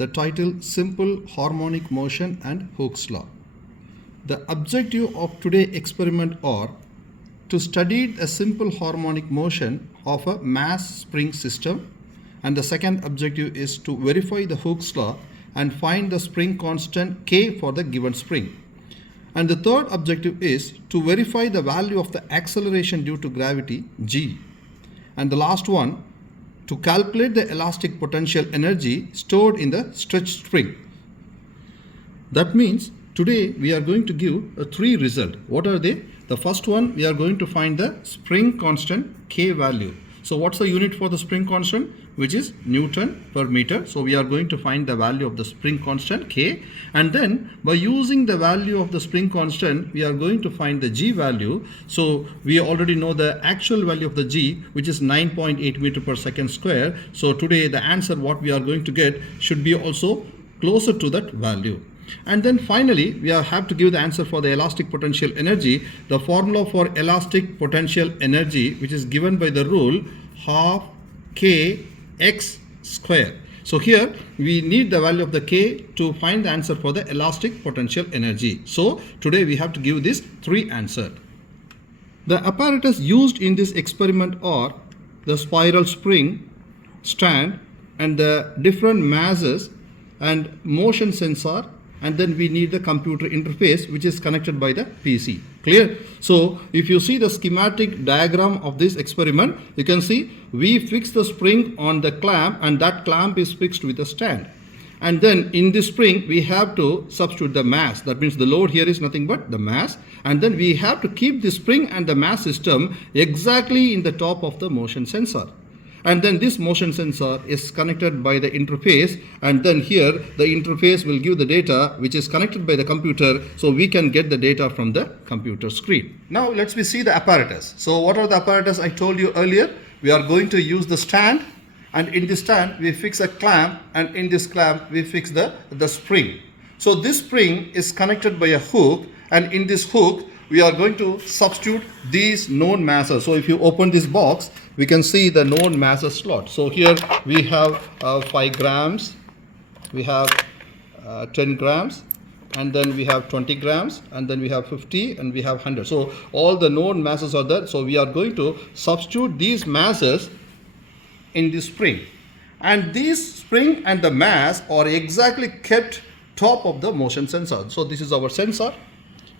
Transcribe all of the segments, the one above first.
the title Simple Harmonic Motion and Hooke's Law. The objective of today's experiment are to study a simple harmonic motion of a mass spring system, and the second objective is to verify the Hooke's law and find the spring constant K for the given spring. And the third objective is to verify the value of the acceleration due to gravity G. And the last one, to calculate the elastic potential energy stored in the stretched spring. That means today we are going to give three results. What are they? The first one, we are going to find the spring constant K value. So what's the unit for the spring constant? Which is Newton per meter. So we are going to find the value of the spring constant K, and then by using the value of the spring constant we are going to find the G value. So we already know the actual value of the G, which is 9.8 meter per second square. So today the answer what we are going to get should be also closer to that value. And then finally we have to give the answer for the elastic potential energy. The formula for elastic potential energy, which is given by the rule half K x square. So here we need the value of the K to find the answer for the elastic potential energy. So today we have to give these three answers. The apparatus used in this experiment are the spiral spring, stand, and the different masses and motion sensor, and then we need the computer interface which is connected by the PC. Clear? So if you see the schematic diagram of this experiment, you can see we fix the spring on the clamp, and that clamp is fixed with a stand. And then in this spring we have to substitute the mass. That means the load here is nothing but the mass, and then we have to keep the spring and the mass system exactly in the top of the motion sensor. And then this motion sensor is connected by the interface, and then here the interface will give the data which is connected by the computer, so we can get the data from the computer screen. Now let's see the apparatus. So what are the apparatus I told you earlier? We are going to use the stand, and in this stand we fix a clamp, and in this clamp we fix the spring. So this spring is connected by a hook, and in this hook we are going to substitute these known masses. So if you open this box, we can see the known masses slot. So here we have 5 grams, we have 10 grams, and then we have 20 grams, and then we have 50, and we have 100. So all the known masses are there. So we are going to substitute these masses in this spring. And these spring and the mass are exactly kept top of the motion sensor. So this is our sensor,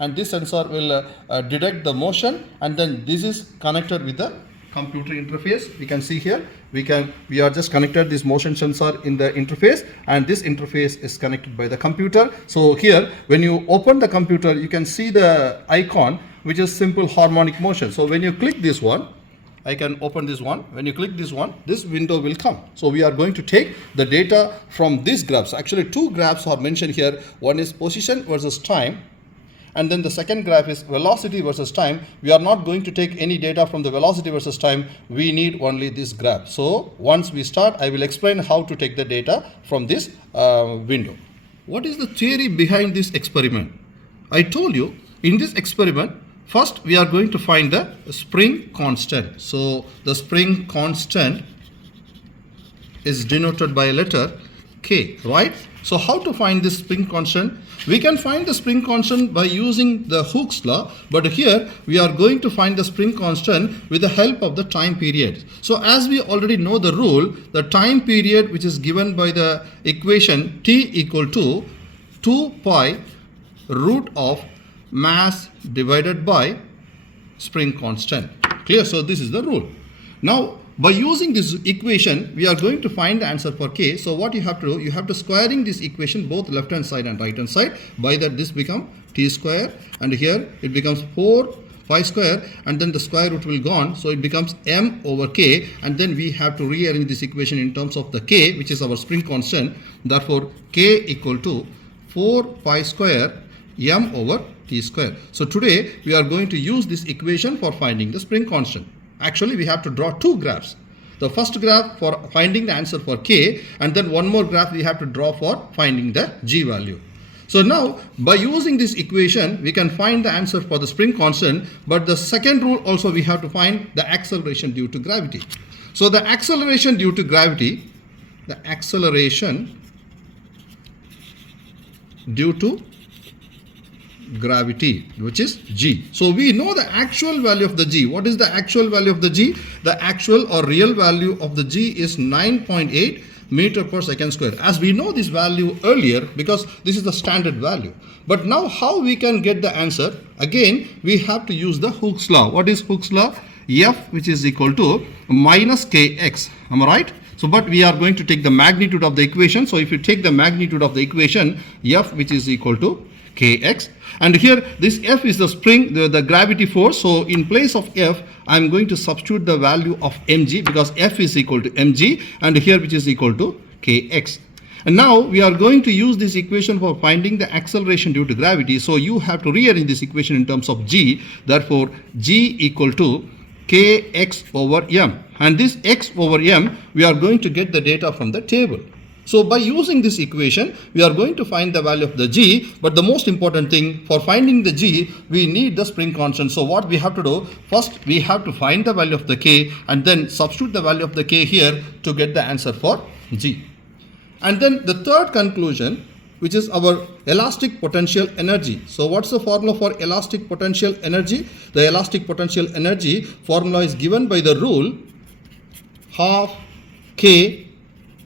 and this sensor will detect the motion, and then this is connected with the computer interface. We can see here we are just connected this motion sensor in the interface, and this interface is connected by the computer. So here when you open the computer, you can see the icon which is simple harmonic motion. So when you click this one, I can open this one. When you click this one, this window will come. So we are going to take the data from these graphs. Actually two graphs are mentioned here. One is position versus time, and then the second graph is velocity versus time. We are not going to take any data from the velocity versus time. We need only this graph. So once we start, I will explain how to take the data from this window. What is the theory behind this experiment? I told you in this experiment, first we are going to find the spring constant. So the spring constant is denoted by a letter K, right? So how to find this spring constant? We can find the spring constant by using the Hooke's law, but here we are going to find the spring constant with the help of the time period. So as we already know the rule, the time period which is given by the equation T equal to 2 pi root of mass divided by spring constant. Clear? So this is the rule. Now by using this equation, we are going to find the answer for K. So what you have to do, you have to squaring this equation both left hand side and right hand side. By that this becomes T square, and here it becomes 4 pi square, and then the square root will gone, so it becomes m over K, and then we have to rearrange this equation in terms of the K, which is our spring constant. Therefore K equal to 4 pi square m over T square. So today we are going to use this equation for finding the spring constant. Actually we have to draw two graphs. The first graph for finding the answer for K, and then one more graph we have to draw for finding the G value. So now by using this equation we can find the answer for the spring constant, but the second rule also we have to find the acceleration due to gravity. So the acceleration due to gravity, the acceleration due to gravity, which is G. So we know the actual value of the G. What is the actual value of the G? The actual or real value of the G is 9.8 meter per second square. As we know this value earlier, because this is the standard value. But now how we can get the answer? Again, we have to use the Hooke's law. What is Hooke's law? F, which is equal to minus kx. Am I right? So, but we are going to take the magnitude of the equation. So, if you take the magnitude of the equation, F, which is equal to kx, and here this F is the spring, the gravity force. So in place of F, I am going to substitute the value of mg, because F is equal to mg, and here which is equal to kx. And now we are going to use this equation for finding the acceleration due to gravity. So you have to rearrange this equation in terms of g. Therefore g equal to kx over m, and this x over m, we are going to get the data from the table. So by using this equation, we are going to find the value of the G, but the most important thing for finding the G, we need the spring constant. So what we have to do, first we have to find the value of the K and then substitute the value of the K here to get the answer for G. And then the third conclusion, which is our elastic potential energy. So what's the formula for elastic potential energy? The elastic potential energy formula is given by the rule half K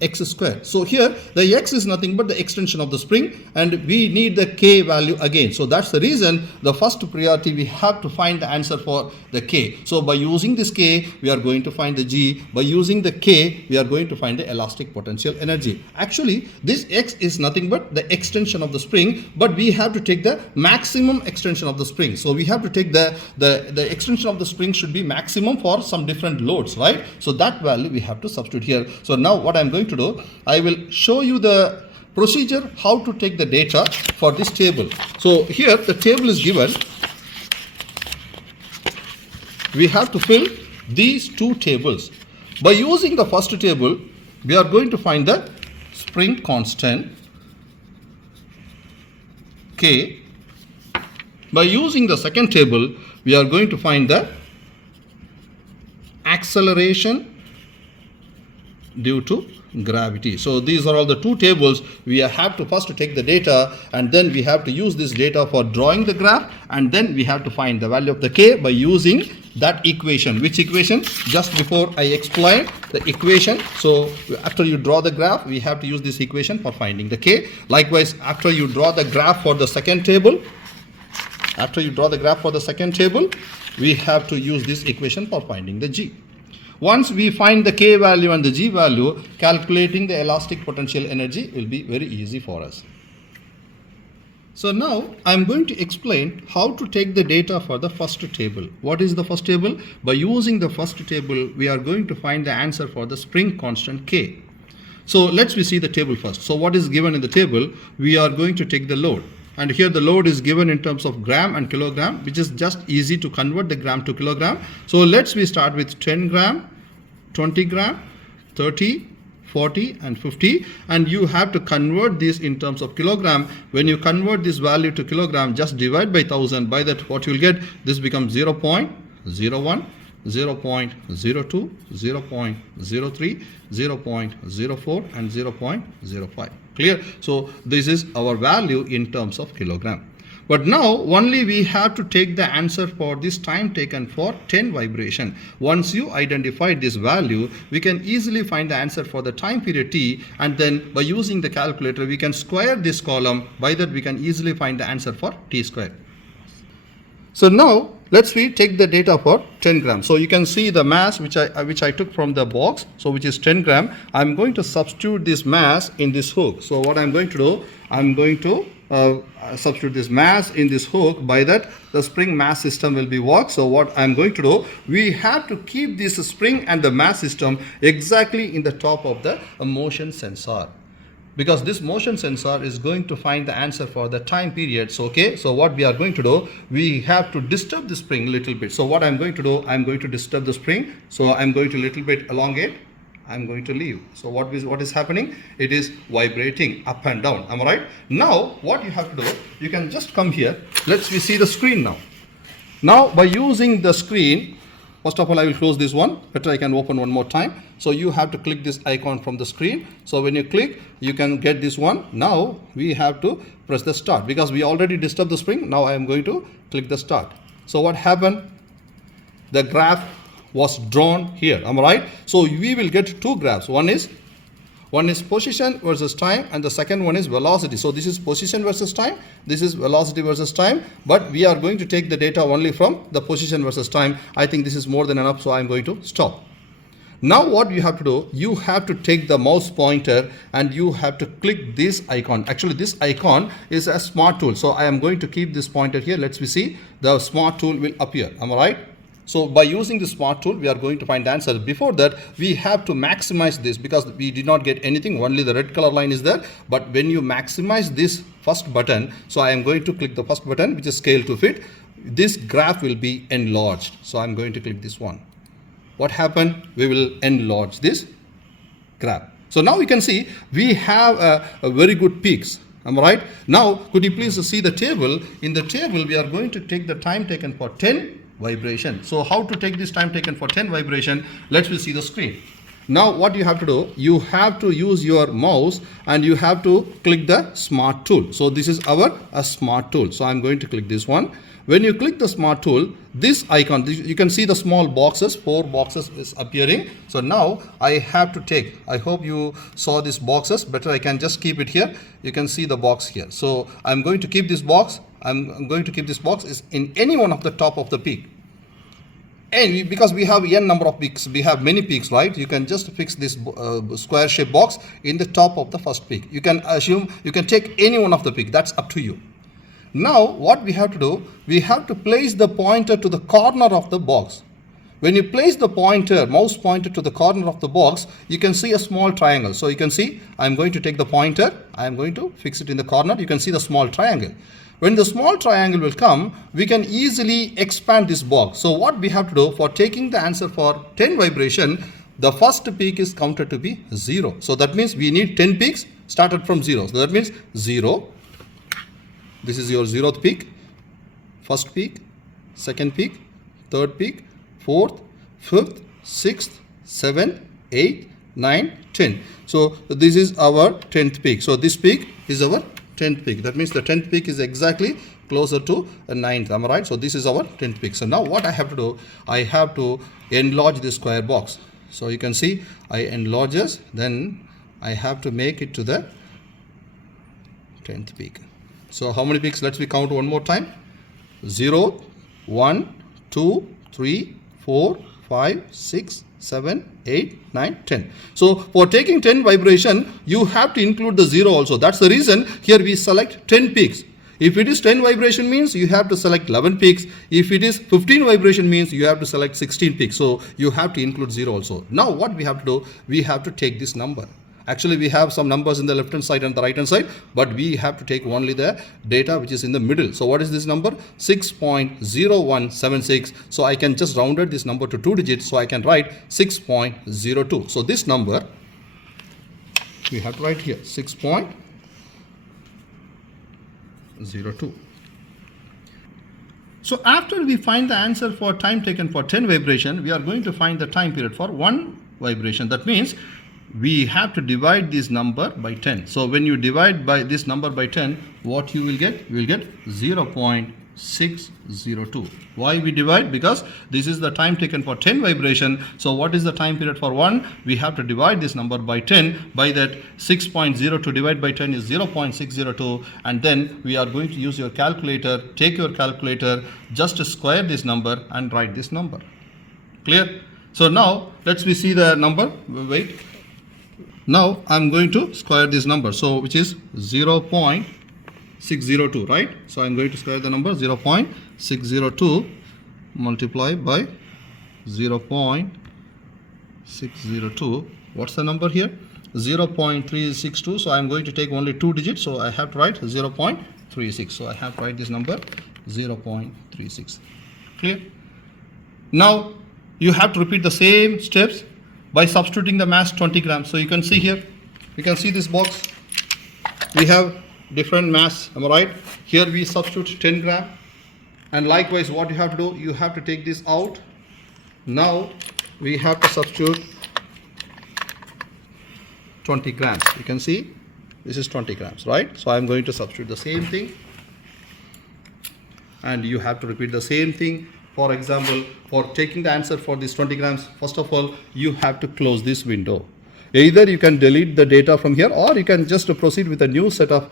x square. So here the x is nothing but the extension of the spring, and we need the k value again. So that's the reason the first priority we have to find the answer for the k. So by using this k, we are going to find the g. By using the k, we are going to find the elastic potential energy. Actually, this x is nothing but the extension of the spring, but we have to take the maximum extension of the spring. So we have to take the extension of the spring should be maximum for some different loads, right? So that value we have to substitute here. So now what I'm going to do, I will show you the procedure how to take the data for this table. So here the table is given. We have to fill these two tables. By using the first table, we are going to find the spring constant K. By using the second table, we are going to find the acceleration due to gravity. So these are all the two tables. We have to first take the data, and then we have to use this data for drawing the graph, and then we have to find the value of the k by using that equation. Which equation? Just before I explain the equation. So after you draw the graph, we have to use this equation for finding the k. Likewise, after you draw the graph for the second table, we have to use this equation for finding the g. Once we find the k value and the g value, calculating the elastic potential energy will be very easy for us. So now I am going to explain how to take the data for the first table. What is the first table? By using the first table, we are going to find the answer for the spring constant k. So let's see the table first. So what is given in the table? We are going to take the load. And here the load is given in terms of gram and kilogram, which is just easy to convert the gram to kilogram. So we start with 10 gram, 20 gram, 30, 40 and 50, and you have to convert this in terms of kilogram. When you convert this value to kilogram, just divide by 1000. By that what you will get, this becomes 0.01, 0.02, 0.03, 0.04 and 0.05. Clear? So this is our value in terms of kilogram. But now only we have to take the answer for this time taken for 10 vibration. Once you identify this value, we can easily find the answer for the time period t, and then by using the calculator we can square this column. By that we can easily find the answer for t square. So now let's take the data for 10 grams. So you can see the mass which I took from the box, so which is 10 gram. I'm going to substitute this mass in this Hooke. So what I'm going to do, I'm going to substitute this mass in this Hooke. By that the spring mass system will be worked. So what I'm going to do, we have to keep this spring and the mass system exactly in the top of the motion sensor, because this motion sensor is going to find the answer for the time period. So okay, so what we are going to do, we have to disturb the spring a little bit. So what I'm going to do, I'm going to disturb the spring. So I'm going to little bit elongate, I'm going to leave. So what is happening? It is vibrating up and down. Am I right? Now what you have to do, you can just come here. We see the screen now. Now by using the screen, First of all, I will close this one. Better I can open one more time. So you have to click this icon from the screen. So when you click, you can get this one. Now we have to press the start because we already disturbed the spring. Now I am going to click the start. So what happened? The graph was drawn here. Am I right? So we will get two graphs. One is position versus time, and the second one is velocity. So this is position versus time, this is velocity versus time, but we are going to take the data only from the position versus time. I think this is more than enough, so I'm going to stop. Now what you have to do, you have to take the mouse pointer and you have to click this icon. Actually this icon is a smart tool, so I am going to keep this pointer here. Let's see, the smart tool will appear. Am I right? So by using the smart tool, we are going to find the answer. Before that, we have to maximize this because we did not get anything. Only the red color line is there. But when you maximize this first button, so I am going to click the first button, which is scale to fit. This graph will be enlarged. So I'm going to click this one. What happened? We will enlarge this graph. So now you can see we have a very good peaks. Am I right? Now, could you please see the table? In the table, we are going to take the time taken for 10 vibration. So how to take this time taken for 10 vibration? Let's see the screen. Now what you have to do, you have to use your mouse and you have to click the smart tool. So this is our smart tool. So I'm going to click this one. When you click the smart tool, this icon, you can see the small boxes, 4 boxes is appearing. So now I have to take, I hope you saw these boxes. Better I can just keep it here. You can see the box here. So I'm going to keep this box. I'm going to keep this box is in any one of the top of the peak. And because we have n number of peaks, we have many peaks, right? You can just fix this square shaped box in the top of the first peak. You can assume, you can take any one of the peak. That's up to you. Now what we have to do, we have to place the pointer to the corner of the box. When you place the pointer, mouse pointer to the corner of the box, you can see a small triangle. So you can see, I'm going to take the pointer, I'm going to fix it in the corner. You can see the small triangle. When the small triangle will come, we can easily expand this box. So what we have to do for taking the answer for 10 vibration, the first peak is counted to be 0. So that means we need 10 peaks started from 0. So that means 0. This is your 0th peak, first peak, second peak, third peak, 4th, 5th, 6th, 7th, 8th, 9th, 10th. So this is our 10th peak. So this peak is our 10th peak. That means the 10th peak is exactly closer to a 9th. Am I right? So this is our 10th peak. So now what I have to do, I have to enlarge this square box. So you can see I enlarges, then I have to make it to the 10th peak. So how many peaks? Let's count one more time. 0, 1, 2, 3, 4, 5, 6, 7, 8, 9, 10. So for taking 10 vibration, you have to include the 0 also. That's the reason here we select 10 peaks. If it is 10 vibration means you have to select 11 peaks. If it is 15 vibration means you have to select 16 peaks. So you have to include 0 also. Now what we have to do, we have to take this number. Actually, we have some numbers in the left hand side and the right hand side, but we have to take only the data which is in the middle. So what is this number? 6.0176. So I can just round this number to 2 digits. So I can write 6.02. So this number, we have to write here 6.02. So after we find the answer for time taken for 10 vibration, we are going to find the time period for 1 vibration. That means we have to divide this number by 10. So when you divide by this number by 10, what you will get? You will get 0.602. Why we divide? Because this is the time taken for 10 vibration. So what is the time period for 1? We have to divide this number by 10. By that 6.02 divided by 10 is 0.602. And then we are going to use your calculator. Take your calculator, just square this number and write this number. Clear? So now let's see the number. Wait. Now I'm going to square this number, so which is 0.602, right? So I'm going to square the number 0.602 multiplied by 0.602. What's the number here? 0.362. So I'm going to take only 2 digits, so I have to write 0.36. So I have to write this number 0.36. Clear? Now you have to repeat the same steps by substituting the mass 20 grams. So you can see here, you can see this box. We have different mass, am I right? Here we substitute 10 gram. And likewise, what you have to do, you have to take this out Now we have to substitute 20 grams. You can see this is 20 grams, right? So I'm going to substitute the same thing, and you have to repeat the same thing. For example, for taking the answer for this 20 grams, first of all, you have to close this window. Either you can delete the data from here, or you can just proceed with a new set of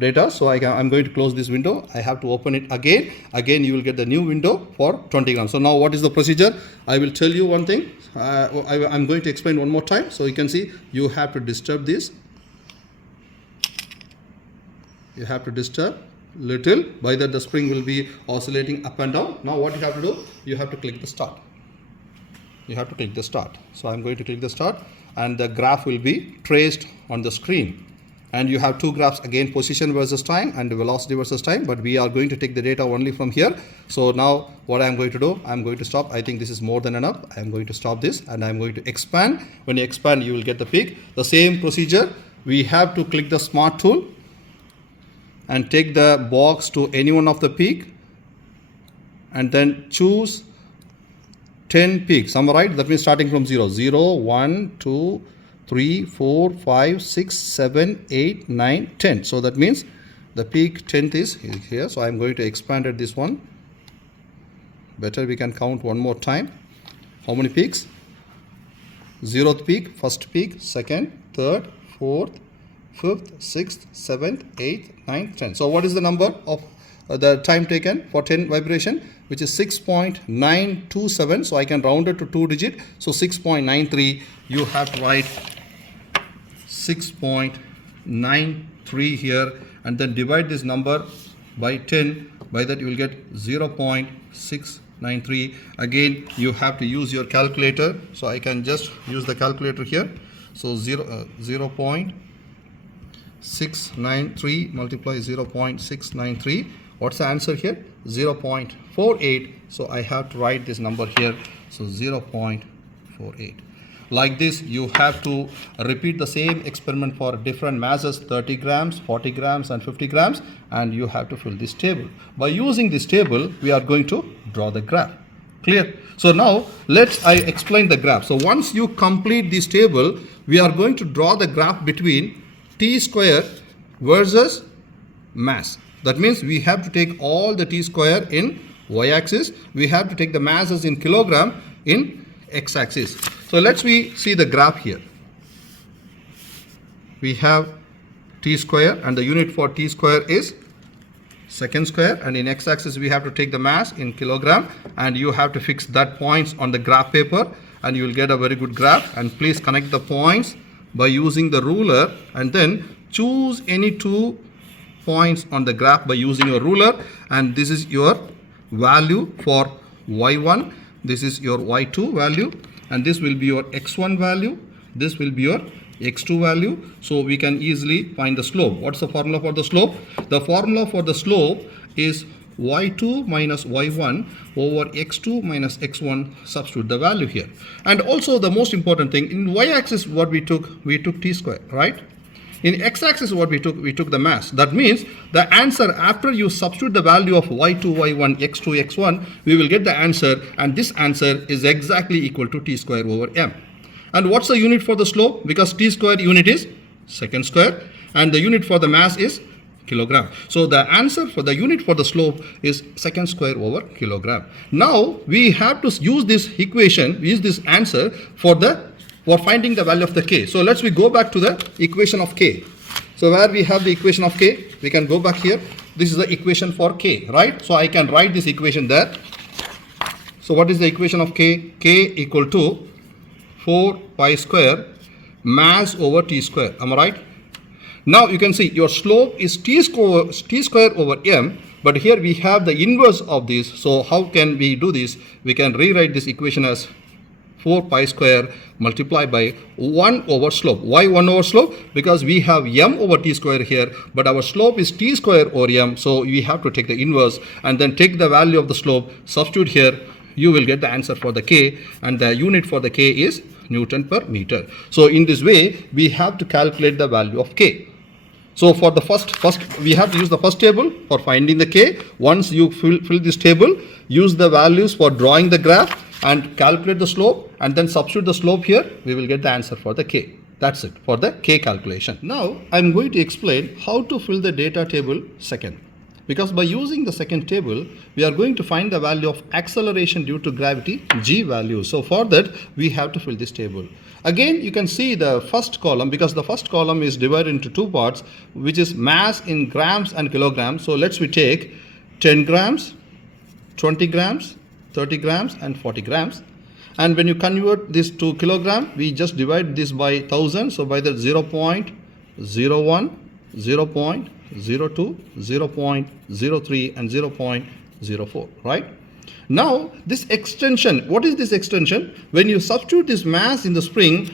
data. So I'm going to close this window. I have to open it again. Again, you will get the new window for 20 grams. So now what is the procedure? I will tell you one thing. I'm going to explain one more time. So you can see you have to disturb this. You have to disturb little, by that the spring will be oscillating up and down. Now what you have to do? You have to click the start. You have to click the start. So I'm going to click the start, and the graph will be traced on the screen. And you have two graphs again, position versus time and velocity versus time, but we are going to take the data only from here. So now what I'm going to do, I'm going to stop. I think this is more than enough. I'm going to stop this, and I'm going to expand. When you expand, you will get the peak. The same procedure, we have to click the smart tool and take the box to any one of the peak, and then choose 10 peaks. Am I right? That means starting from 0. 0, 1, 2, 3, 4, 5, 6, 7, 8, 9, 10. So that means the peak 10th is here. So I'm going to expand at this one. Better we can count one more time. How many peaks? 0th peak, first peak, second, third, fourth, 5th, 6th, 7th, 8th, 9th, 10th. So what is the number of the time taken for 10 vibration, which is 6.927. So I can round it to 2 digit. So 6.93. You have to write 6.93 here, and then divide this number by 10. By that you will get 0.693. Again, you have to use your calculator. So I can just use the calculator here. So 0.693 multiply 0.693. What's the answer here? 0.48. So I have to write this number here. So 0.48. Like this, you have to repeat the same experiment for different masses, 30 grams, 40 grams, and 50 grams. And you have to fill this table. By using this table, we are going to draw the graph. Clear? So now I explain the graph. So once you complete this table, we are going to draw the graph between t square versus mass. That means we have to take all the t square in y-axis. We have to take the masses in kilogram in x-axis. So let's see the graph here. We have t square, and the unit for t square is second square, and in x-axis we have to take the mass in kilogram, and you have to fix that points on the graph paper, and you will get a very good graph. And please connect the points by using the ruler, and then choose any 2 points on the graph by using your ruler. And this is your value for y1, this is your y2 value, and this will be your x1 value, this will be your x2 value. So we can easily find the slope. What's the formula for the slope? The formula for the slope is y2 minus y1 over x2 minus x1. Substitute the value here. And also the most important thing, in y-axis what we took t square, right? In x-axis what we took the mass. That means the answer, after you substitute the value of y2, y1, x2, x1, we will get the answer, and this answer is exactly equal to t square over m. And what's the unit for the slope? Because t square unit is second square, and the unit for the mass is kilogram. So the answer for the unit for the slope is second square over kilogram. Now we have to use this equation, use this answer for finding the value of the k. So we go back to the equation of k. So where we have the equation of k, we can go back here. This is the equation for k, right? So I can write this equation there. So what is the equation of k? K equal to 4 pi square mass over t square. Am I right? Now you can see your slope is t square over m, but here we have the inverse of this. So how can we do this? We can rewrite this equation as 4 pi square multiplied by 1 over slope. Why 1 over slope? Because we have m over t square here, but our slope is t square over m. So we have to take the inverse and then take the value of the slope, substitute here. You will get the answer for the k, and the unit for the k is Newton per meter. So in this way, we have to calculate the value of k. So for the first we have to use the first table for finding the K. Once you fill this table, use the values for drawing the graph and calculate the slope, and then substitute the slope here, we will get the answer for the K. That's it for the K calculation. Now I'm going to explain how to fill the data table second. Because by using the second table, we are going to find the value of acceleration due to gravity, G value. So for that, we have to fill this table. Again, you can see the first column, because the first column is divided into two parts, which is mass in grams and kilograms. So let's we take 10 grams, 20 grams, 30 grams and 40 grams. And when you convert this to kilogram, we just divide this by 1000. So by the 0.01, 0.02, 0.03 and 0.04, right? Now this extension, what is this extension? When you substitute this mass in the spring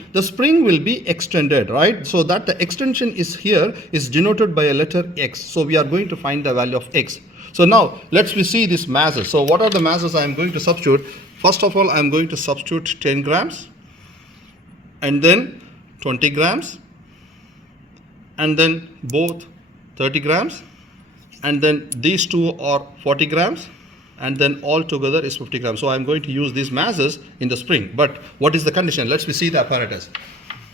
will be extended, right? So that the extension is here is denoted by a letter X. So we are going to find the value of X. So now let's see these masses. So what are the masses I am going to substitute? First of all, I am going to substitute 10 grams and then 20 grams and then both 30 grams and then these two are 40 grams and then all together is 50 grams. So I am going to use these masses in the spring. But what is the condition? Let's see the apparatus.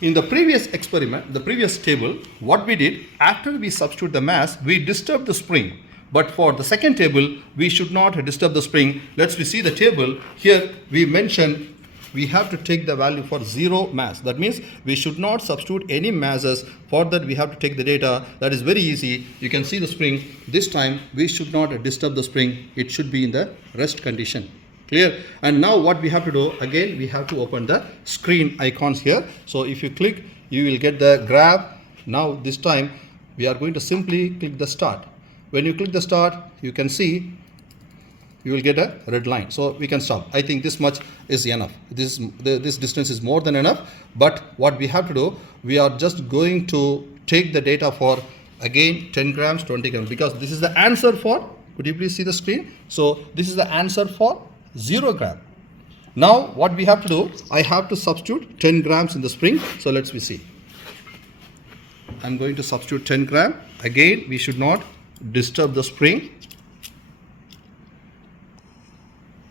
In the previous experiment, the previous table, what we did, after we substitute the mass, we disturb the spring. But for the second table, we should not disturb the spring. Let's see the table. Here we mentioned we have to take the value for zero mass. That means we should not substitute any masses. For that we have to take the data. That is very easy. You can see the spring. This time we should not disturb the spring. It should be in the rest condition. Clear? And now what we have to do, again we have to open the screen icons here. So if you click, you will get the graph. Now this time we are going to simply click the start. When you click the start, you can see you will get a red line. So we can stop. I think this much is enough. This distance is more than enough. But what we have to do, we are just going to take the data for again 10 grams, 20 grams, because this is the answer for, could you please see the screen? So this is the answer for 0 gram. Now what we have to do, I have to substitute 10 grams in the spring. So let's see. I'm going to substitute 10 gram. Again, we should not disturb the spring.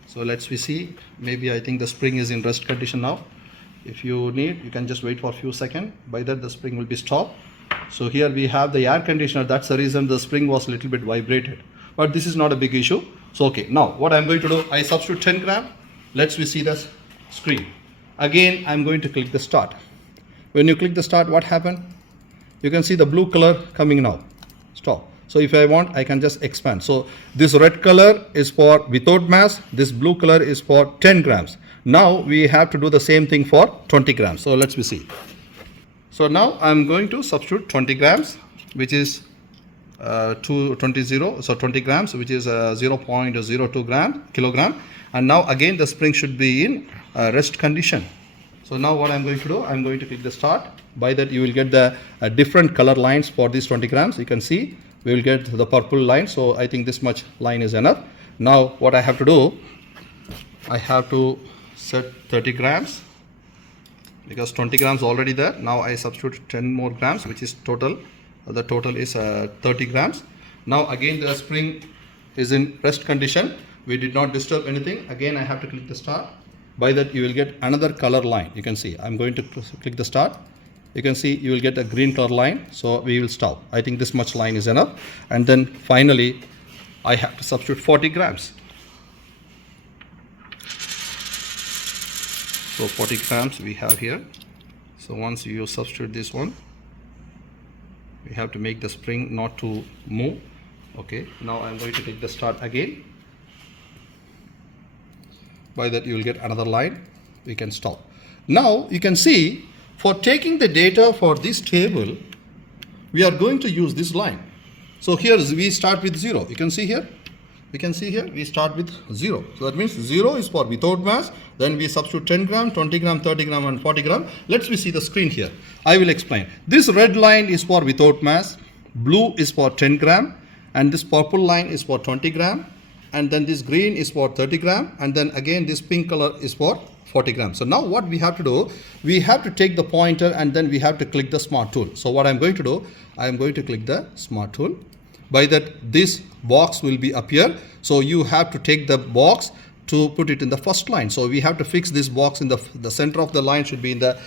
So let's see, maybe I think the spring is in rest condition now. If you need, you can just wait for a few seconds. By that the spring will be stopped. So here we have the air conditioner. That's the reason the spring was a little bit vibrated. But this is not a big issue. So okay, now what I'm going to do, I substitute 10 gram. Let's see the screen. Again, I'm going to click the start. When you click the start, what happened? You can see the blue color coming now. Stop. So if I want, I can just expand. So this red color is for without mass. This blue color is for 10 grams. Now we have to do the same thing for 20 grams. So let's see. So now I'm going to substitute 20 grams, which is 20 grams, which is 0.02 kilogram. And now again the spring should be in rest condition. So now what I'm going to do, I'm going to click the start. By that you will get the different color lines for these 20 grams. You can see we will get the purple line. So I think this much line is enough. Now what I have to do, I have to set 30 grams because 20 grams already there. Now I substitute 10 more grams, which is total. The total is 30 grams. Now again the spring is in rest condition. We did not disturb anything. Again I have to click the start. By that you will get another color line. You can see I'm going to click the start. You can see you will get a green color line. So we will stop. I think this much line is enough. And then finally I have to substitute 40 grams. So 40 grams we have here. So once you substitute this one, we have to make the spring not to move. Okay, now I'm going to take the start again. By that you will get another line. We can stop. Now you can see for taking the data for this table, we are going to use this line. So here we start with 0. You can see here. We can see here we start with 0. So that means 0 is for without mass. Then we substitute 10 gram, 20 gram, 30 gram and 40 gram. Let's see the screen here. I will explain. This red line is for without mass. Blue is for 10 gram. And this purple line is for 20 gram. And then this green is for 30 gram. And then again this pink color is for 40 grams. So now what we have to do, we have to take the pointer and then we have to click the smart tool. So what I'm going to do, I'm going to click the smart tool. By that, this box will be appear. So you have to take the box to put it in the first line. So we have to fix this box in the center of the line should be in the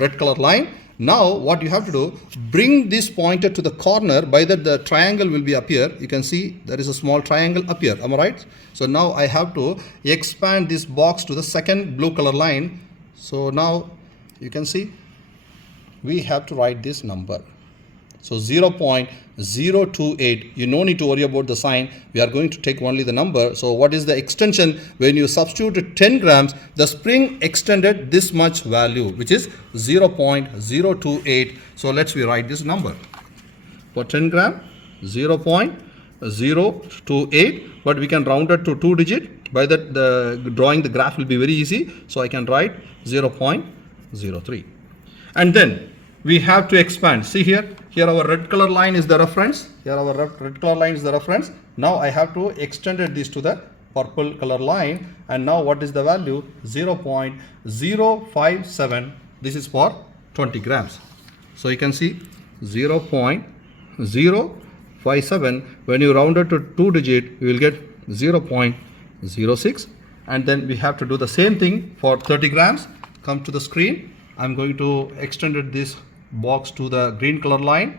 red color line. Now what you have to do, bring this pointer to the corner. By that the triangle will be appear. You can see there is a small triangle appear. Am I right? So now I have to expand this box to the second blue color line. So now you can see we have to write this number. So 0.028, you no need to worry about the sign. We are going to take only the number. So what is the extension? When you substitute 10 grams, the spring extended this much value, which is 0.028. So let's write this number. For 10 gram, 0.028, but we can round it to 2 digit. By that, the drawing the graph will be very easy. So I can write 0.03. And then we have to expand. See here. Here our red color line is the reference. Here our red color line is the reference. Now I have to extend this to the purple color line. And now what is the value? 0.057. This is for 20 grams. So you can see 0.057. When you round it to 2 digit, you will get 0.06. And then we have to do the same thing for 30 grams. Come to the screen. I'm going to extend this box to the green color line,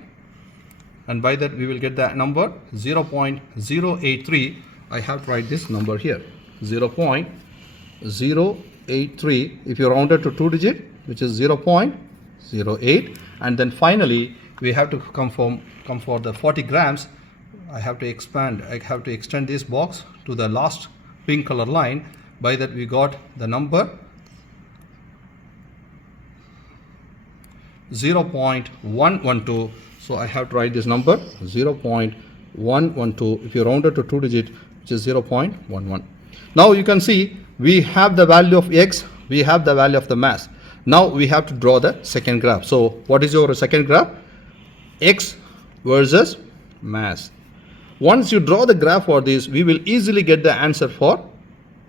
and by that we will get the number 0.083. I have to write this number here, 0.083. If you round it to 2 digit, which is 0.08, and then finally we have to come for the 40 grams. I have to extend this box to the last pink color line. By that we got the number 0.112. So I have to write this number 0.112. If you round it to 2 digit, which is 0.11. Now you can see we have the value of x, we have the value of the mass. Now we have to draw the second graph. So what is your second graph? X versus mass. Once you draw the graph for this, we will easily get the answer for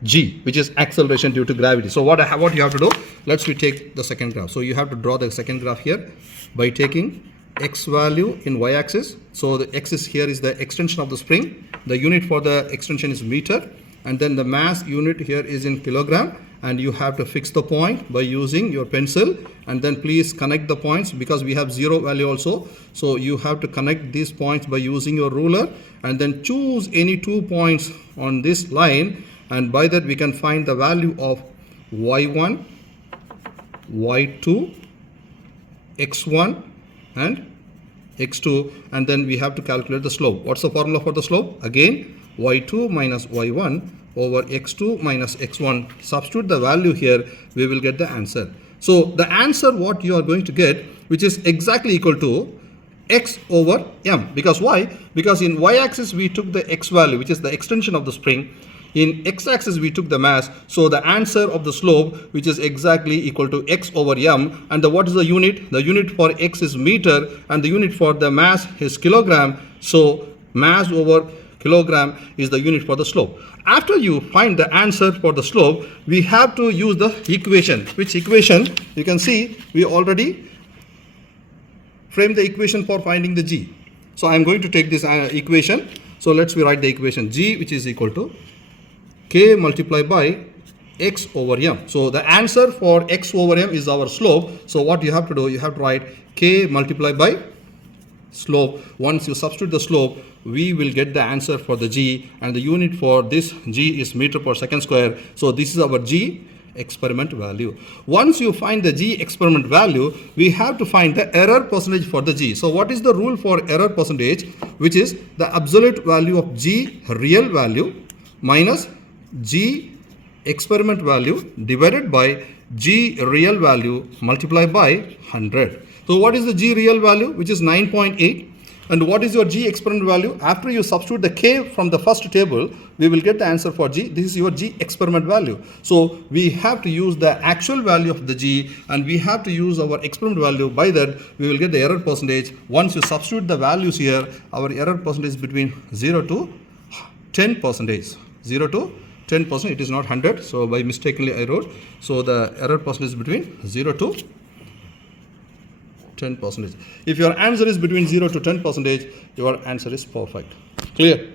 G, which is acceleration due to gravity. So what you have to do, let's take the second graph. So you have to draw the second graph here by taking x value in y-axis. So the x here is the extension of the spring. The unit for the extension is meter, and then the mass unit here is in kilogram. And you have to fix the point by using your pencil, and then please connect the points because we have zero value also. So you have to connect these points by using your ruler, and then choose any 2 points on this line. And by that we can find the value of y1, y2, x1 and x2, and then we have to calculate the slope. What's the formula for the slope? Again, y2 minus y1 over x2 minus x1. Substitute the value here, we will get the answer. So the answer what you are going to get, which is exactly equal to x over m. Because why? Because in y-axis we took the x value, which is the extension of the spring. In x-axis we took the mass. So the answer of the slope, which is exactly equal to x over m. And what is the unit? The unit for x is meter, and the unit for the mass is kilogram. So mass over kilogram is the unit for the slope. After you find the answer for the slope, we have to use the equation. Which equation? You can see we already framed the equation for finding the G. So I am going to take this equation. So let's write the equation G, which is equal to k multiplied by x over m. So the answer for x over m is our slope. So what you have to do, you have to write k multiplied by slope. Once you substitute the slope, we will get the answer for the G, and the unit for this G is meter per second square. So this is our G experiment value. Once you find the G experiment value, we have to find the error percentage for the G. So what is the rule for error percentage? Which is the absolute value of G real value minus G experiment value divided by G real value multiplied by 100. So what is the G real value? Which is 9.8. And what is your G experiment value? After you substitute the K from the first table, we will get the answer for G. This is your G experiment value. So we have to use the actual value of the G, and we have to use our experiment value. By that, we will get the error percentage. Once you substitute the values here, our error percentage is between 0 to 10%. 0 to 10%, it is not 100, so by mistakenly I wrote, so the error percentage is between 0 to 10%. If your answer is between 0 to 10%, your answer is perfect. Clear?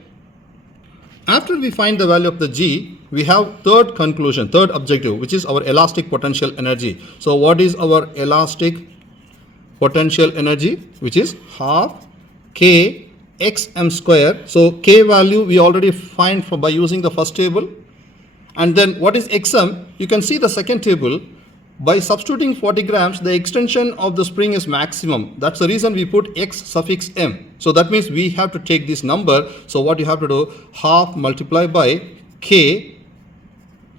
After we find the value of the G, we have third conclusion, third objective, which is our elastic potential energy. So what is our elastic potential energy? Which is half K xm square. So K value we already find by using the first table. And then what is xm? You can see the second table. By substituting 40 grams, the extension of the spring is maximum. That's the reason we put x suffix m. So that means we have to take this number. So what you have to do, half multiply by K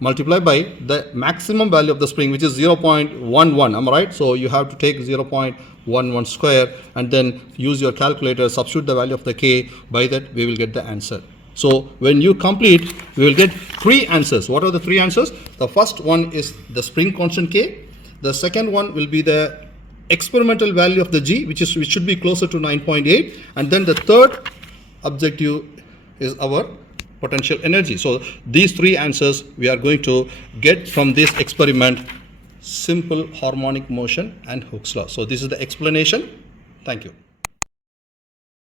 multiply by the maximum value of the spring, which is 0.11. Am I right? So you have to take 0.11 square and then use your calculator, substitute the value of the K. By that we will get the answer. So when you complete, we will get three answers. What are the three answers? The first one is the spring constant K. The second one will be the experimental value of the G, which should be closer to 9.8. And then the third objective is our potential energy. So these three answers we are going to get from this experiment: simple harmonic motion and Hooke's law. So this is the explanation. Thank you.